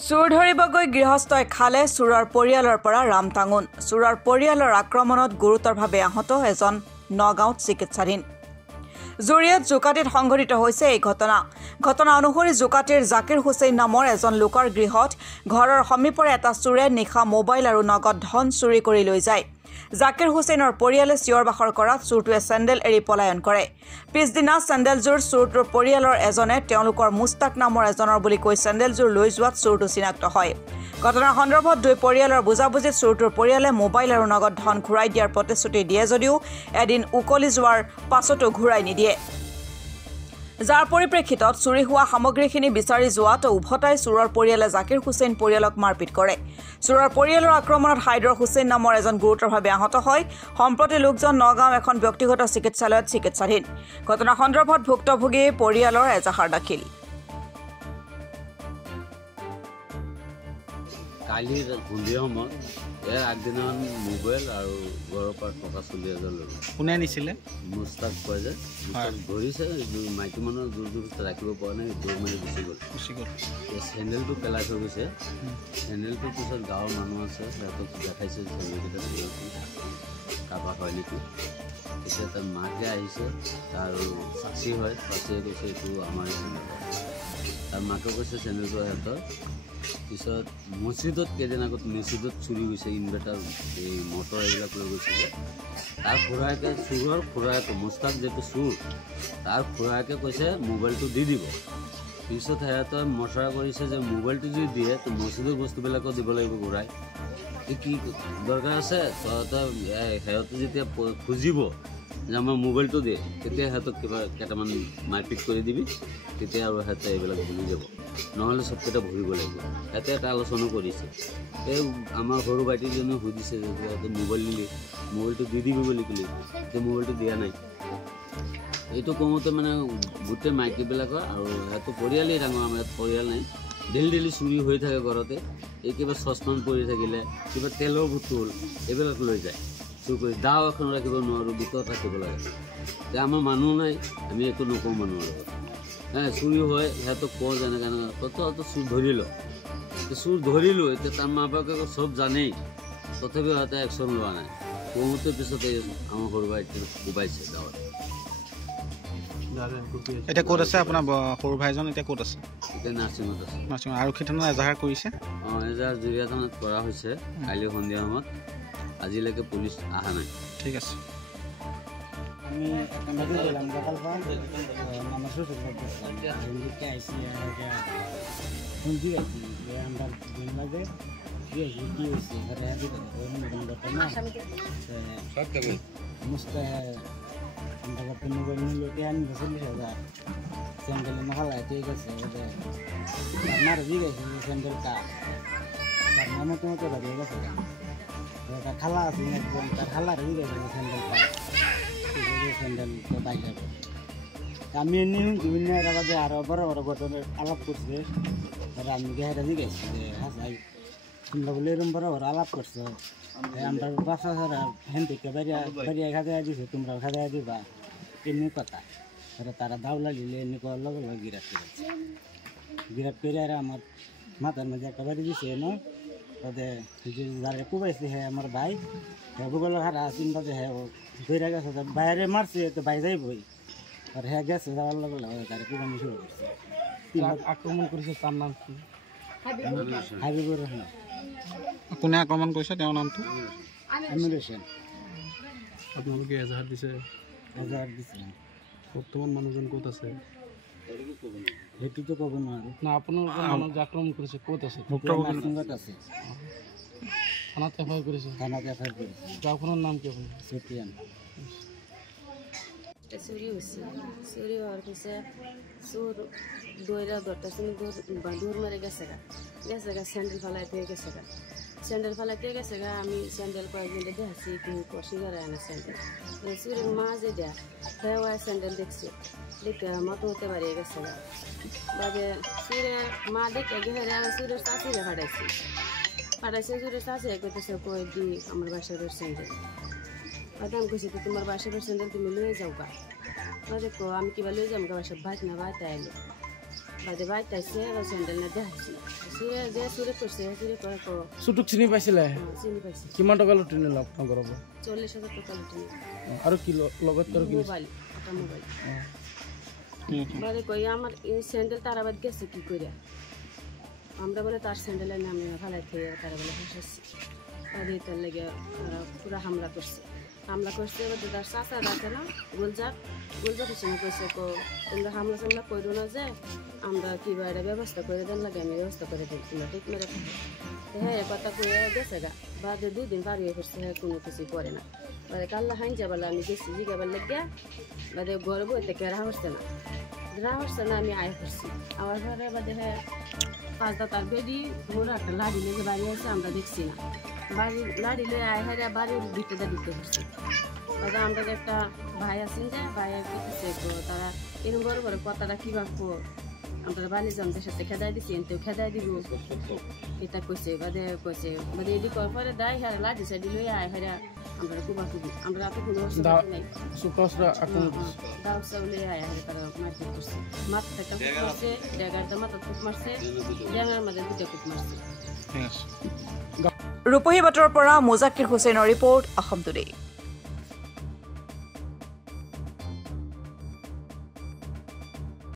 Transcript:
চুৰ ধৰিবগৈ গৃহস্থই খালে চুৰৰ পৰিয়ালৰ পৰা ৰামটাঙোন চুৰৰ পৰিয়ালৰ আক্ৰমণত গুৰুতৰভাৱে আহত এজন নগাঁৱত চিকিৎসাধীন জুৰিয়াত জোকাটিত সংঘটিত হৈছে এই ঘটনা অনুসৰি জোকাটিৰ জাকিৰ হুছেইন নামৰ এজন লোকৰ গৃহত ঘৰৰ সমীপৰে এটা চুৰে নিশা মোবাইল আৰু নগদ ধন চুৰি কৰি লৈ যায় জাকিৰ হুছেইনৰ পৰিয়ালে চিঞৰ বাখৰ কৰাত চুৰটোৱে চেণ্ডেল এৰি পলায়ন কৰে পিছদিনা চেণ্ডেলযোৰ চুৰটোৰ পৰিয়ালৰ এজনে তেওঁলোকৰ মুস্তাক নামৰ এজনৰ বুলি কৈ চেণ্ডেলযোৰ লৈ যোৱাত চুৰটো চিনাক্ত হয় ঘটনাৰ সন্দৰ্ভত দুই পৰিয়ালৰ বুজাবুজিত চুৰটোৰ পৰিয়ালে মোবাইল আৰু নগদ ধন ঘূৰাই দিয়াৰ প্ৰতিশ্ৰুতি দিয়ে যদিও এদিন উকলি যোৱাৰ পাছতো ঘূৰাই নিদিয়ে যাৰ পৰিপ্ৰেক্ষিতত চুৰি হোৱা সামগ্ৰীখিনি বিচাৰি যোৱাত উভতাই চুৰৰ পৰিয়ালে জাকিৰ হুছেইন পৰিয়ালক মাৰপিট কৰে চুৰৰ পৰিয়ালৰ আক্ৰমণত হাইদৰ হুছেইন নামৰ এজন গুৰুতৰভাৱে আহত হয় সম্প্ৰতি লোকজন নগাঁও এখন ব্যক্তিগত চিকিৎসালয়ত চিকিৎসাধীন ঘটনা সন্দৰ্ভত ভুক্তভোগী পৰিয়ালৰ এজাহাৰ দাখিল কালি সন্ধিয়া সময়ত ইয়াৰ আগদিনাখন মোবাইল আৰু ঘৰৰ পৰা টকা চলি এজন ল'লোঁ কোনে নিছিলে মুস্তাক কয় যে ধৰিছে মাইকী মানুহ দূৰ ৰাখিব পৰা নাই দূৰ মাৰি গুচি গ'ল চেণ্ডেলটো পেলাই থৈ গৈছে চেণ্ডেলটোৰ পিছত গাঁৱৰ মানুহ আছে সিহঁতক দেখাইছে চেণ্ডেলকেইটা কাৰোবাৰ হয় নেকি তেতিয়া তাৰ মাকে আহিছে আৰু চাচি হয় চাচিয়ে কৈছে এইটো আমাৰ চেণ্ডেল তাৰ মাকে কৈছে চেণ্ডেলটো সিহঁতৰ পিছত মছজিদত কেইদিন আগত মছজিদত চুৰি গৈছে ইনভাৰ্টাৰ এই মটৰ এইবিলাক লৈ গৈছিলে তাৰ খুৰাকে চুৰৰ খুৰাকে মুস্তাক যিটো চুৰ তাৰ খুৰাকে কৈছে মোবাইলটো দি দিব পিছত সিহঁতে মছৰা কৰিছে যে মোবাইলটো যদি দিয়ে তো মছজিদৰ বস্তুবিলাকো দিব লাগিব ঘূৰাই কি দৰকাৰ আছে সিহঁতে যেতিয়া খুজিব যে আমাৰ মোবাইলটো দিয়ে তেতিয়া সিহঁতক কিবা কেইটামান মাৰপিট কৰি দিবি তেতিয়া আৰু সিহঁতে এইবিলাক ভুলি যাব নহ'লে চবকেইটা ভৰিব লাগিব সিহঁতে এটা আলোচনা কৰিছে এই আমাৰ সৰু ভাইটিজনে সুধিছে যে সিহঁতে মোবাইল দিলি মোবাইলটো দি দিবি বুলি ক'লি যে মোবাইলটো দিয়া নাই এইটো কওঁতে মানে গোটেই মাইকীবিলাকৰ আৰু সিহঁতো পৰিয়ালেই ডাঙৰ আমাৰ ইয়াত পৰিয়াল নাই ডেইলি চুৰি হৈ থাকে ঘৰতে এই কিবা চচপেন পৰি থাকিলে কিবা তেলৰ বটল এইবিলাক লৈ যায় চুৰ কৰি দাও এখন ৰাখিব নোৱাৰোঁ ভিতৰত ৰাখিব লাগে যে আমাৰ মানুহ নাই আমি একো নকওঁ মানুহৰ লগত চুৰি হয় সিহঁতক কওঁ যেনেকৈ কত চুৰ ধৰিলোঁ এতিয়া তাৰ মা বাপেকে চব জানেই তথাপিও সিহঁতে একশ্যন লোৱা নাই কওঁতে পিছতে আমাৰ সৰু ভাইটি কোবাইছে গাঁৱত এতিয়া ক'ত আছে আপোনাৰ সৰু ভাইজন এতিয়া ক'ত আছে এতিয়া নাৰ্ছিঙত আছে নাৰ্ছিং আৰক্ষী থানাত এজাহাৰ কৰিছে এজাহাৰ জুৰিয়া থানাত কৰা হৈছে কালি সন্ধিয়া সময়ত আজিলৈকে পুলিচ অহা নাই ঠিক আছে আমি কান্দাদি গেলাম গতকাল আমার শ্বশুর বাড়িতে আইসি শুনছি আইসি যে আমরা লাগে কি হয়েছে ঘরে আছি মুস্তা আমরা করতে মোবাইল নিল 40,000 স্যান্ডেল মহালা ঠিক আছে আমার জিজ্ঞাসা স্যান্ডেল কা তার নামে তো দাঁড়িয়ে গেছে তার খালা আছে তার খালার জিজ্ঞাসা স্যান্ডেল কা স্যান্ডেল তো বাইরে আমি এমনি বিভিন্ন বাজে আরো বড় বড় ঘটনার আলাপ করছে আমি গেহারা জিজ্ঞাসি যে হ্যাঁ ভাই তোমরা বলে এরকম বড় বড় আলাপ করছো আমরা বাসা ছাড়া হেন থেকে বাড়িয়ে খাওয়া দিছো তোমরা খাওয়া দিবা এমনি কথা তারা দাওলা দিলে এমনি লগে লগে গিরাপ করে আর আমার মাথার মধ্যে একটা বাড়ি দিছে এনো তাদের যারা কুবাইছে হ্যাঁ আমার ভাই হ্যাঁ ভূগোল হারা 3 বাজে হ্যাঁ ধরে গেছে বাইরে মারছে তো বাইরে যাইবই আর হ্যাঁ গেছে যাওয়ার লগে লগে তারা কুবানি শুরু করছে আক্রমণ করেছে তার নাম কি হাবিবুর রহমান কোনে আক্রমণ কৰিছে তেওঁৰ নামটো আমিৰ হোসেন আপোনালোকে এজাহাৰ দিছে বৰ্তমান মানুহজন ক'ত আছে সেইটো তো ক'ব নোৱাৰো না আপোনালোকৰ মানুহ যে আক্ৰমণ কৰিছে ক'ত আছে ভুক্তভোগী আছে থানাত এফআইআৰ কৰিছে গাঁওখনৰ নাম কি আপোনাৰ চুটিয়ান চুরি হয়েছে চুরি হওয়ার পিছিয়ে চোর দইরা দরটা দৌড় মেরে গেছে গা স্যান্ডেল ফালাইতে গেছে গা আমি স্যান্ডেল কয়েকদিন দেখছি কি কষিগারে আনে স্যান্ডেল চুরির মা যে দেয়া হ্যাঁ স্যান্ডেল দেখছে দেখে মতো হতে পারিয়ে গেছে গা বাদে চুরের মা দেখে গেলে আমি চুরের চাষিরে পাঠাইছে চুরের চাষি কইতেছে কই দি আমার বাসার স্যান্ডেল আমি কইছি তোমার বাসার স্যান্ডেল তুমি লয়ে যাও গা দেখো আমি কিবা লয়ে যাম গা বাসার ভাত না ভাত আইলো বাদে ভাত আইসে স্যান্ডেল না দেখাইছি যে চুৰি কৰিছে চুৰি কৰে চুটুক চিনি পাইছিলে চিনি পাইছে কিমান টকা লুটি নিলে আপোনাৰ ঘৰৰ পৰা 40,000 টকা লুটি আৰু কি লগত আৰু কি মোবাইল এটা মোবাইল মানে কই আমার এই স্যান্ডেল তার আবার গেছে কি করে আমরা বলে তার স্যান্ডেলের নামে ফালাই খেয়ে তারা বলে ফাঁসাচ্ছি আর এটার লেগে পুরো হামলা করছে এবার তার চাচা আছে না গুলজারের সঙ্গে কইছে তোমরা হামলা সামলা করো না যে আমরা কিবা একটা ব্যবস্থা করে দেন লাগে আমি ব্যবস্থা করে দিই তোমরা ঠিক মেরে হ্যাঁ কথা কয়ে গেছে গা বাদে 2 দিন পার হয়ে করছে কোনো কিছু করে না বাদে কাল্লা হাইন যাবার আমি গেছি জিগাবার লেগে বাদে ঘরে বইতে কেরা হচ্ছে না আমি আয় করছি আমার ঘরে বাদে হ্যাঁ 5 দাঁতার বেডি বড় একটা লাড়ি লেগে বাড়ি আছে আমরা দেখছি না বাড়ি লাড়ি লে আয় হারে বাড়ির ভিতরে ঢুকতে হচ্ছে বাদে আমাদের একটা ভাই আছেন যে ভাইয়ের কিছু তারা এরকম বড় কথাটা কী ভাববো আমরা বালি জমদের সাথে খেদাই দিছি এনতেও খেদাই দিব এটা কইছে বাদে এদি করার পরে দেয় হ্যাঁ লাঠি সাইডি লই আয় হ্যাঁ আমরা কুবাকুবি আমরা রাতে কোনো নাই দাও সাউলে আয় হ্যাঁ তারা মারপিট করছে মাথা কুপ মারছে ড্যাগারটা মাথা কুপ মারছে ড্যাঙার মাঝে 2টা কুপ মারছে ৰূপহী বাটৰ পৰা মোজাকিৰ হুছেইনৰ ৰিপৰ্ট অসম টুডে।